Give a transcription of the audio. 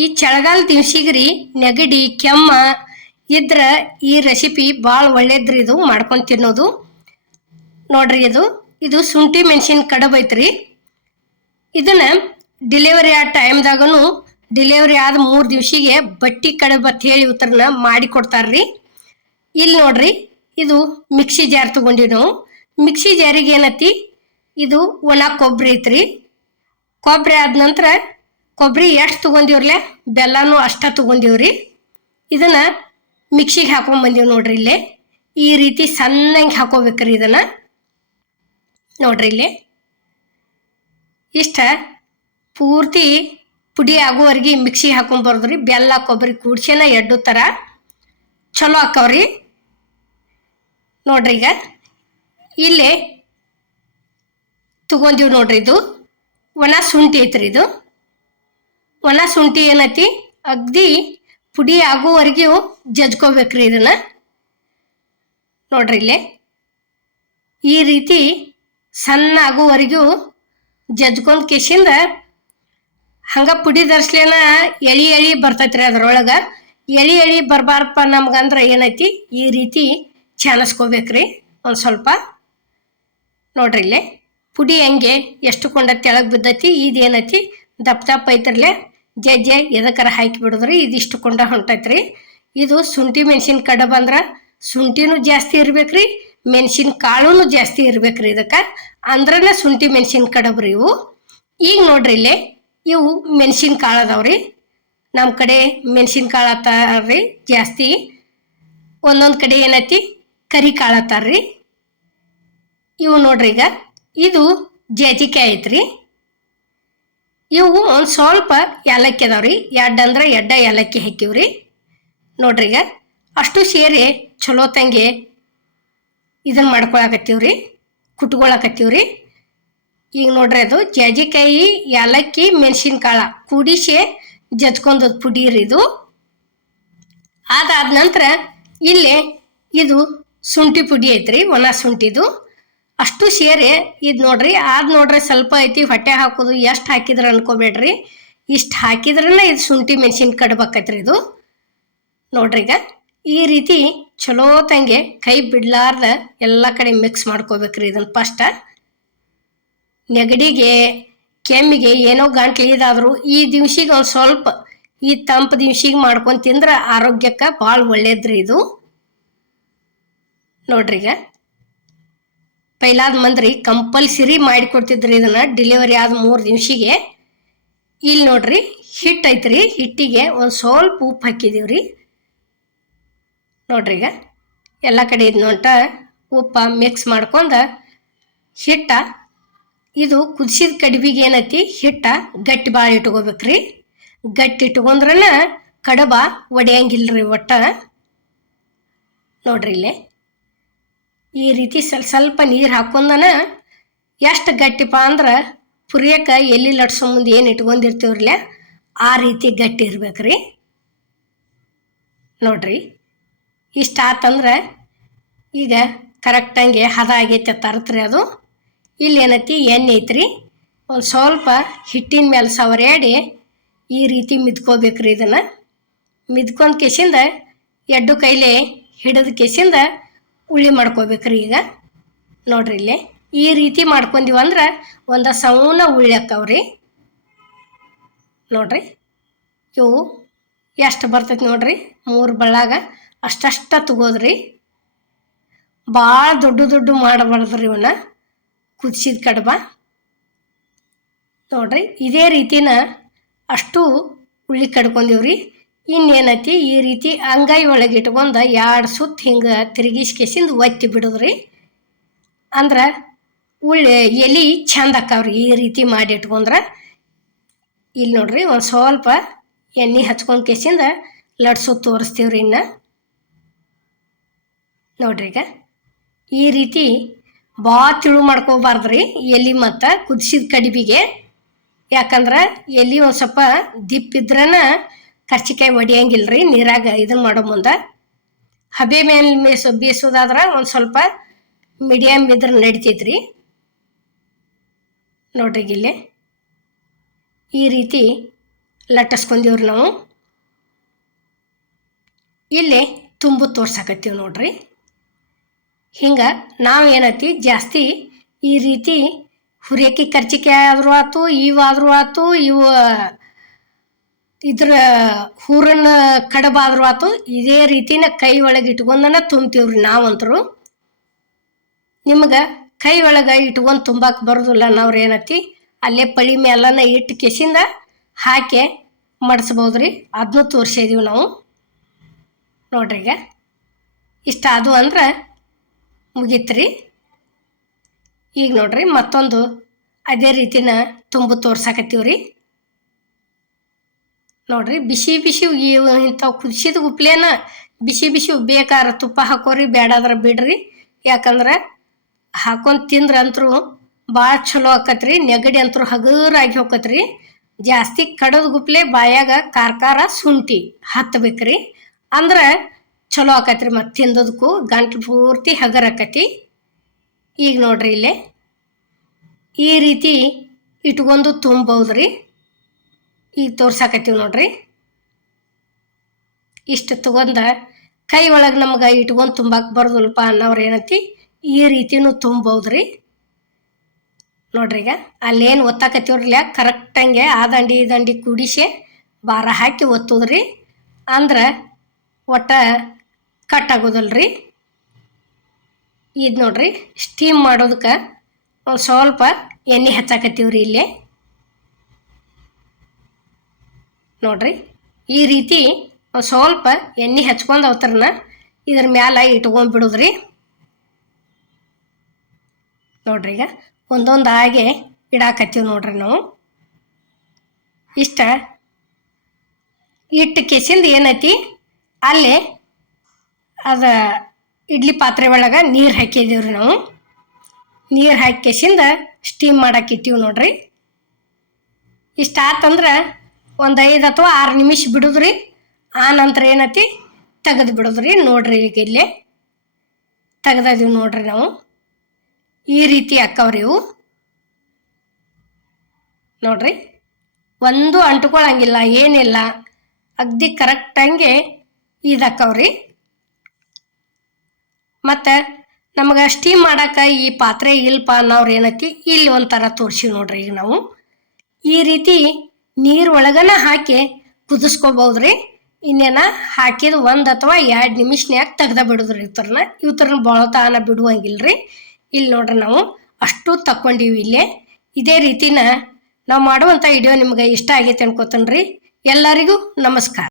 ಈ ಚಳಿಗಾಲ ದಿವ್ಸಿಗ್ರಿ ನೆಗಡಿ, ಕೆಮ್ಮ ಇದ್ರ ಈ ರೆಸಿಪಿ ಭಾಳ ಒಳ್ಳೇದ್ರಿ ಇದು ಮಾಡ್ಕೊಂಡು ತಿನ್ನೋದು. ನೋಡ್ರಿ ಇದು ಇದು ಶುಂಠಿ ಮೆಣಸಿನ ಕಡಬ್ ಐತ್ರಿ. ಇದನ್ನ ಡಿಲಿವರಿ ಆ ಟೈಮ್ದಾಗನು ಡಿಲಿವರಿ ಆದ ಮೂರು ದಿವ್ಸಿಗೆ ಬಟ್ಟಿ ಕಡಬ್ ಅಂತ ಹೇಳಿ ಉತ್ತರನ ಮಾಡಿ ಕೊಡ್ತಾರ್ರಿ. ಇಲ್ಲಿ ನೋಡ್ರಿ, ಇದು ಮಿಕ್ಸಿ ಜಾರ್ ತಗೊಂಡಿವಿ ನಾವು. ಮಿಕ್ಸಿ ಜಾರಿಗೆ ಏನತಿ? ಇದು ಒಣ ಕೊಬ್ಬರಿ ಐತ್ರಿ. ಕೊಬ್ಬರಿ ಆದ ನಂತರ ಕೊಬ್ಬರಿ ಎಷ್ಟು ತೊಗೊಂಡಿವ್ರಲೆ? ಬೆಲ್ಲನೂ ಅಷ್ಟ ತೊಗೊಂಡಿವ್ರಿ. ಇದನ್ನು ಮಿಕ್ಸಿಗೆ ಹಾಕೊಂಡ್ ಬಂದೀವಿ ನೋಡ್ರಿ ಇಲ್ಲಿ. ಈ ರೀತಿ ಸಣ್ಣಂಗೆ ಹಾಕೋಬೇಕ್ರಿ ಇದನ್ನು. ನೋಡ್ರಿ ಇಲ್ಲಿ. ಇಷ್ಟ ಪೂರ್ತಿ ಪುಡಿ ಆಗುವವರೆಗೆ ಮಿಕ್ಸಿಗೆ ಹಾಕೊಂಬಾರ್ದು ರೀ ಬೆಲ್ಲ ಕೊಬ್ಬರಿ ಕೂಡ್ಸೇನ ಎಡ್ಡು ಥರ ಚಲೋ ಹಾಕವ್ರಿ ನೋಡ್ರಿ ಈಗ. ಇಲ್ಲಿ ತಗೊಂದೀವಿ ನೋಡ್ರಿ ಇದು. ಒಣ ಶುಂಠಿ ಐತ್ರಿ ಇದು. ಒಣ ಶುಂಠಿ ಏನೈತಿ? ಅಗ್ದಿ ಪುಡಿ ಆಗೋವರೆಗೂ ಜಜ್ಕೋಬೇಕ್ರಿ ಇದನ್ನ. ನೋಡ್ರಿ ಇಲ್ಲಿ. ಈ ರೀತಿ ಸಣ್ಣ ಆಗೋವರೆಗೂ ಜಜ್ಕೊಂಡ್ ಕೇಸಿಂದ ಹಂಗ ಪುಡಿ ದರ್ಸ್ಲೇನ ಎಳಿ ಎಳಿ ಬರ್ತೈತ್ರಿ ಅದ್ರೊಳಗ. ಎಳಿ ಎಳಿ ಬರ್ಬಾರಪ್ಪ ನಮ್ಗಂದ್ರ ಏನೈತಿ? ಈ ರೀತಿ ಚಾನಸ್ಕೋಬೇಕ್ರಿ ಒಂದು ಸ್ವಲ್ಪ. ನೋಡ್ರಿ ಇಲ್ಲಿ. ಪುಡಿ ಹೆಂಗೆ, ಎಷ್ಟು ಕೊಂಡ ತೆಳಗ್ ಬಿದ್ದೈತಿ, ಇದೇನೈತಿ? ದಪ್ಪ ದಪ್ಪ ಐತ್ರಲೆ. ಜಜ್ಜೆ ಎದಕ್ಕಾರ ಹಾಕಿ ಬಿಡಿದ್ರಿ? ಇದಿಷ್ಟು ಕೊಂಡ ಹೊಂಟೈತ್ರಿ. ಇದು ಶುಂಠಿ ಮೆಣಸಿನ ಕಡಬ್ ಬಂದ್ರೆ ಶುಂಠಿನೂ ಜಾಸ್ತಿ ಇರ್ಬೇಕ್ರಿ, ಮೆಣಸಿನ ಕಾಳುನು ಜಾಸ್ತಿ ಇರ್ಬೇಕ್ರಿ ಇದಕ್ಕೆ. ಅಂದ್ರನ ಶುಂಠಿ ಮೆಣಸಿನ ಕಡಬ್ರಿ ಇವು. ಈಗ ನೋಡ್ರಿ ಇಲ್ಲೇ, ಇವು ಮೆಣಸಿನ ಕಾಳು ಅದಾವ್ರಿ. ನಮ್ಮ ಕಡೆ ಮೆಣಸಿನ ಕಾಳು ಅತ್ತಾರ್ರಿ ಜಾಸ್ತಿ. ಒಂದೊಂದು ಕಡೆ ಏನೈತಿ ಕರಿ ಕಾಳು ಅತ್ತಾರ್ರಿ. ಇವು ನೋಡ್ರಿ ಈಗ. ಇದು ಜಾಜಿಕಾಯಿ ಐತ್ರಿ. ಇವು ಒಂದು ಸ್ವಲ್ಪ ಏಲಕ್ಕಿ ಅದಾವ್ರಿ. ಎಡ್ ಅಂದ್ರೆ ಎಡ್ಡ ಏಲಕ್ಕಿ ಹಾಕಿವ್ರಿ. ನೋಡ್ರಿ ಈಗ ಅಷ್ಟು ಸೇರಿ ಚಲೋ ತಂಗಿ ಇದನ್ನ ಮಾಡ್ಕೊಳಕತ್ತೀವ್ರಿ, ಕುಟ್ಕೊಳಕತ್ತೀವ್ರಿ. ಈಗ ನೋಡ್ರಿ ಅದು ಜಾಜಿಕಾಯಿ, ಏಲಕ್ಕಿ, ಮೆಣಸಿನ್ಕಾಳು ಕೂಡಿಸಿ ಪುಡಿ ರೀ ಇದು. ಅದಾದ ನಂತರ ಇಲ್ಲಿ ಇದು ಶುಂಠಿ ಪುಡಿ ಐತ್ರಿ, ಒಣ ಶುಂಠಿದು. ಅಷ್ಟು ಸೇರಿ ಇದು ನೋಡ್ರಿ ಅದು ನೋಡ್ರಿ ಸ್ವಲ್ಪ ಐತಿ ಹೊಟ್ಟೆ ಹಾಕೋದು ಎಷ್ಟು ಹಾಕಿದ್ರೆ ಅನ್ಕೋಬೇಡ್ರಿ. ಇಷ್ಟು ಹಾಕಿದ್ರೇ ಇದು ಶುಂಠಿ ಮೆಣಸಿನ ಕಡ್ಬೇಕೈತ್ರಿ ಇದು. ನೋಡ್ರಿ ಈಗ, ಈ ರೀತಿ ಚಲೋ ತಂಗೆ ಕೈ ಬಿಡ್ಲಾರ್ದ ಎಲ್ಲ ಕಡೆ ಮಿಕ್ಸ್ ಮಾಡ್ಕೋಬೇಕ್ರಿ ಇದನ್ನು ಫಸ್ಟ ನೆಗಡಿಗೆ, ಕೆಮ್ಮಿಗೆ ಏನೋ ಗಂಟ್ಲು ಇದಾದರೂ, ಈ ದಿವ್ಸಿಗೆ ಒಂದು ಸ್ವಲ್ಪ ಈ ತಂಪು ದಿವ್ಸಿಗೆ ಮಾಡ್ಕೊಂಡು ತಿಂದ್ರೆ ಆರೋಗ್ಯಕ್ಕೆ ಭಾಳ ಒಳ್ಳೇದ್ರಿ ಇದು. ನೋಡ್ರಿ ಈಗ. ಪೈಲಾದ ಮಂದ್ರಿ ಕಂಪಲ್ಸರಿ ಮಾಡಿಕೊಡ್ತಿದ್ರಿ ಇದನ್ನ ಡೆಲಿವರಿ ಆದ ಮೂರು ದಿವ್ಸಿಗೆ. ಇಲ್ಲಿ ನೋಡ್ರಿ ಹಿಟ್ಟು ಐತ್ರಿ, ಹಿಟ್ಟಿಗೆ ಒಂದು ಸ್ವಲ್ಪ ಉಪ್ಪು ಹಾಕಿದೀವ್ರಿ. ನೋಡ್ರಿ ಈಗ, ಎಲ್ಲ ಕಡೆ ಇದು ನೋಟ ಉಪ್ಪ ಮಿಕ್ಸ್ ಮಾಡ್ಕೊಂಡು ಹಿಟ್ಟ, ಇದು ಕುದಿಸಿದ ಕಡ್ಬಿಗೆ ಏನೈತಿ, ಹಿಟ್ಟ ಗಟ್ಟಿ ಭಾಳ ಇಟ್ಕೋಬೇಕ್ರಿ. ಗಟ್ಟಿ ಇಟ್ಕೊಂಡ್ರನ ಕಡಬ ಒಡೆಯಂಗಿಲ್ರಿ ಒಟ್ಟ. ನೋಡ್ರಿ ಇಲ್ಲಿ. ಈ ರೀತಿ ಸ್ವಲ್ಪ ಸ್ವಲ್ಪ ನೀರು ಹಾಕೊಂಡನ ಎಷ್ಟು ಗಟ್ಟಿಪ್ಪ ಅಂದ್ರೆ ಪುರಿಯಕ್ಕೆ ಎಲ್ಲಿ ಲಟ್ಸೋ ಮುಂದೆ ಏನು ಇಟ್ಕೊಂಡಿರ್ತೀವ್ರಲ್ಲ ಆ ರೀತಿ ಗಟ್ಟಿ ಇರ್ಬೇಕ್ರಿ. ನೋಡ್ರಿ, ಇಷ್ಟ ಆತಂದ್ರೆ ಈಗ ಕರೆಕ್ಟಂಗೆ ಹದ ಆಗೈತೆ ತರತ್ರಿ ಅದು. ಇಲ್ಲಿ ಏನೈತಿ ಎಣ್ಣೆ ಐತ್ರಿ. ಒಂದು ಸ್ವಲ್ಪ ಹಿಟ್ಟಿನ ಮೇಲೆ ಸವರ್ಯಾಡಿ ಈ ರೀತಿ ಮಿದ್ಕೋಬೇಕ್ರಿ ಇದನ್ನು. ಮಿದ್ಕೊಂಡ್ ಕೇಸಿಂದ ಎಡ್ಡು ಕೈಲಿ ಹಿಡಿದ ಕೇಸಿಂದ ಉಳ್ಳಿ ಮಾಡ್ಕೋಬೇಕ್ರಿ ಈಗ. ನೋಡ್ರಿ ಇಲ್ಲಿ. ಈ ರೀತಿ ಅಂದ್ರೆ ಒಂದು ಸೌನ ಉಳ್ಳಿ ಆಕ್ಕವ್ರಿ ನೋಡ್ರಿ. ಇವು ಎಷ್ಟು ಬರ್ತೈತಿ ನೋಡ್ರಿ. ಮೂರು ಬಳ್ಳಾಗ ಅಷ್ಟಷ್ಟ ತಗೋದ್ರಿ. ಭಾಳ ದೊಡ್ಡ ದೊಡ್ಡ ಮಾಡಬಾರ್ದ್ರಿ ಇವನ್ನ ಕುದಿಸಿದ ಕಡ್ಬ. ನೋಡ್ರಿ. ಇದೇ ರೀತಿನ ಅಷ್ಟು ಉಳ್ಳಿ ಕಡ್ಕೊಂಡಿವ್ರಿ ಇನ್ನೇನೈತಿ? ಈ ರೀತಿ ಅಂಗೈ ಒಳಗೆ ಇಟ್ಕೊಂಡು ಎರಡು ಸುತ್ತು ಹಿಂಗೆ ತಿರುಗಿಸ್ಕೇಸಿಂದ ಒತ್ತಿ ಬಿಡೋದ್ರಿ? ಅಂದ್ರೆ ಉಳ್ಳಿ ಎಲೆ ಚಂದ ಅಕ್ಕಾವ್ರಿ ಈ ರೀತಿ ಮಾಡಿ ಇಟ್ಕೊಂಡ್ರೆ ಇಲ್ಲಿ ನೋಡ್ರಿ ಒಂದು ಸ್ವಲ್ಪ ಎಣ್ಣೆ ಹಚ್ಕೊಂಡು ಕೇಸಿಂದ ಲಡ್ಸು ತೋರಿಸ್ತೀವ್ರಿ ಇನ್ನು. ನೋಡ್ರಿ ಈಗ. ಈ ರೀತಿ ಭಾಳ ತಿಳು ಮಾಡ್ಕೋಬಾರ್ದ್ರಿ ಎಲೆ ಮತ್ತು ಕುದಿಸಿದ ಕಡಿಬಿಗೆ. ಯಾಕಂದ್ರೆ ಎಲೆ ಒಂದು ಸ್ವಲ್ಪ ದಿಪ್ಪಿದ್ರನ ಕರ್ಚಿಕಾಯಿ ಒಡಿಯಂಗಿಲ್ರಿ, ನೀರಾಗ ಇದನ್ನ ಮಾಡೋ ಮುಂದೆ. ಹಬೆ ಮೇಲೆ ಮೇಸು, ಬೀಸೋದಾದ್ರೆ ಒಂದು ಸ್ವಲ್ಪ ಮೀಡಿಯಮ್ ಇದ್ರ ನಡಿತೈತ್ರಿ. ನೋಡ್ರಿ ಇಲ್ಲಿ ಈ ರೀತಿ ಲಟ್ಟಿಸ್ಕೊಂಡೀವ್ರಿ ನಾವು. ಇಲ್ಲಿ ತುಂಬು ತೋರ್ಸಕತ್ತೀವಿ ನೋಡ್ರಿ. ಹಿಂಗೆ ನಾವು ಏನತಿ ಜಾಸ್ತಿ ಈ ರೀತಿ ಹುರಿಯಕ್ಕಿ ಕರ್ಚಿಕೆ ಆದರೂ ಆಯ್ತು ಇವಾದರೂ ಆಯ್ತು ಇವು ಇದ್ರ ಹೂರನ್ನ ಕಡಬಾದ್ರೂ ಆತು ಇದೇ ರೀತಿನ ಕೈ ಒಳಗೆ ಇಟ್ಕೊಂಡನ ತುಂಬ್ತೀವ್ರಿ ನಾವಂತರು. ನಿಮ್ಗೆ ಕೈ ಒಳಗೆ ಇಟ್ಕೊಂಡು ತುಂಬಾಕ್ ಬರೋದಿಲ್ಲ ನಾವ್ರು ಏನತಿ ಅಲ್ಲೇ ಪಳಿ ಮೇಲನ ಇಟ್ಟು ಕೆಸಿಂದ ಹಾಕಿ ಮಡಿಸ್ಬೋದ್ರಿ. ಅದನ್ನೂ ತೋರಿಸಿದೀವಿ ನಾವು. ನೋಡ್ರಿ ಈಗ. ಇಷ್ಟ ಅದು ಅಂದ್ರೆ ಮುಗೀತ್ರಿ. ಈಗ ನೋಡ್ರಿ ಮತ್ತೊಂದು ಅದೇ ರೀತಿನ ತುಂಬ ತೋರ್ಸಾಕತ್ತೀವ್ರಿ. ನೋಡ್ರಿ, ಬಿಸಿ ಬಿಸಿ ಇಂಥವ್ ಕುದಿಸಿದ ಉಪ್ಲೇನ ಬಿಸಿ ಬಿಸಿ ಬೇಕಾದ್ರೆ ತುಪ್ಪ ಹಾಕೋರಿ ಬೇಡಾದ್ರೆ ಬಿಡ್ರಿ. ಯಾಕಂದ್ರೆ ಹಾಕೊಂಡು ತಿಂದ್ರೆ ಅಂತರೂ ಭಾಳ ಚಲೋ ಆಕತ್ರಿ, ನೆಗಡಿ ಅಂತರೂ ಹಗುರಾಗಿ ಹೋಗತ್ರಿ ಜಾಸ್ತಿ ಕಡದ ಗುಪ್ಲೆ ಬಾಯಾಗ ಖಾರ ಶುಂಠಿ ಹತ್ತಬೇಕ್ರಿ ಅಂದ್ರೆ ಚಲೋ ಆಕತ್ರಿ ಮತ್ತು ತಿಂದದಕ್ಕೂ ಗಂಟ್ಲು ಪೂರ್ತಿ ಹಗರ್ ಆಕತಿ. ಈಗ ನೋಡ್ರಿ ಇಲ್ಲೇ, ಈ ರೀತಿ ಇಟ್ಕೊಂಡು ತುಂಬೌದ್ರಿ. ಈಗ ತೋರ್ಸಾಕತ್ತೀವಿ ನೋಡ್ರಿ. ಇಷ್ಟು ತಗೊಂಡ ಕೈ ಒಳಗೆ ನಮ್ಗೆ ಇಟ್ಕೊಂಡು ತುಂಬಕ್ಕೆ ಬರೋದಿಲ್ಲಪ್ಪ ಅನ್ನೋರು ಏನೈತಿ? ಈ ರೀತಿನೂ ತುಂಬೌದ್ರಿ. ನೋಡ್ರಿ ಈಗ ಅಲ್ಲೇನು ಒತ್ತಾಕತ್ತೀವ್ರಲ್ಲ ಕರೆಕ್ಟಂಗೆ ಆ ದಂಡಿ ಈ ದಂಡಿ ಕುಡಿಸಿ ಭಾರ ಹಾಕಿ ಒತ್ತೋದ್ರಿ. ಅಂದ್ರೆ ಒಟ್ಟ ಕಟ್ ಆಗೋದಲ್ರಿ. ಇದು ನೋಡ್ರಿ ಸ್ಟೀಮ್ ಮಾಡೋದಕ್ಕೆ ಒಂದು ಸ್ವಲ್ಪ ಎಣ್ಣೆ ಹಚ್ಚಾಕತ್ತೀವ್ರಿ ಇಲ್ಲೇ. ನೋಡ್ರಿ. ಈ ರೀತಿ ಸ್ವಲ್ಪ ಎಣ್ಣೆ ಹಚ್ಕೊಂಡು ಅವತ್ತರನ್ನ ಇದ್ರ ಮ್ಯಾಲ ಇಟ್ಕೊಂಡ್ಬಿಡುದ್ರಿ ನೋಡ್ರಿ ಈಗ ಒಂದೊಂದು ಹಾಗೆ ಇಡಾಕತ್ತೀವಿ ನೋಡ್ರಿ ನಾವು. ಇಷ್ಟ ಇಟ್ಟು ಕೆಸಿಂದ ಏನೈತಿ? ಅಲ್ಲಿ ಅದ ಇಡ್ಲಿ ಪಾತ್ರೆ ಒಳಗೆ ನೀರು ಹಾಕಿದೀವ್ರಿ ನಾವು. ನೀರು ಹಾಕಿ ಕೆಸಿಂದ ಸ್ಟೀಮ್ ಮಾಡಕ್ಕೆ ಇಟ್ಟಿವಿ ನೋಡ್ರಿ. ಇಷ್ಟ ಆತಂದ್ರೆ ಒಂದು ಐದು ಅಥವಾ ಆರು ನಿಮಿಷ ಬಿಡುದ್ರಿ. ಆ ನಂತರ ಏನತಿ? ತೆಗೆದು ಬಿಡೋದ್ರಿ. ನೋಡ್ರಿ ಈಗ ಇಲ್ಲಿ. ತೆಗ್ದದೀವಿ ನೋಡ್ರಿ ನಾವು. ಈ ರೀತಿ ಅಕ್ಕವ್ರಿ ಇವು. ನೋಡ್ರಿ. ಒಂದು ಅಂಟ್ಕೊಳಂಗಿಲ್ಲ, ಏನಿಲ್ಲ. ಅಗ್ದಿ ಕರೆಕ್ಟಂಗೆ ಇದಕ್ಕವ್ರಿ ಮತ್ತು ನಮಗೆ ಸ್ಟೀಮ್ ಮಾಡೋಕೆ ಈ ಪಾತ್ರೆ ಇಲ್ಪ ಅನ್ನೋರು ಏನೈತಿ? ಇಲ್ಲಿ ಒಂಥರ ತೋರಿಸಿ ನೋಡ್ರಿ ಈಗ ನಾವು. ಈ ರೀತಿ ನೀರು ಒಳಗನ ಹಾಕಿ ಕುದಿಸ್ಕೋಬಹುದ್ರಿ? ಇನ್ನೇನ ಹಾಕಿದ ಒಂದು ಅಥವಾ ಎರಡು ನಿಮಿಷನ್ಯಾಗ ತೆಗ್ದ ಬಿಡುದ್ರಿ ಇವ್ತರನ್ನ ಇವ್ತರನ್ನ ಬಳತಾನ ಬಿಡುವಂಗಿಲ್ರಿ. ಇಲ್ಲಿ ನೋಡ್ರಿ ನಾವು, ಅಷ್ಟು ತಕ್ಕೊಂಡಿವಿ ಇಲ್ಲೇ. ಇದೇ ರೀತಿನ ನಾವು ಮಾಡುವಂಥ ವಿಡಿಯೋ ನಿಮ್ಗೆ ಇಷ್ಟ ಆಗೈತೆ ಅನ್ಕೋತೇನೆ ಎಲ್ಲರಿಗೂ ನಮಸ್ಕಾರ.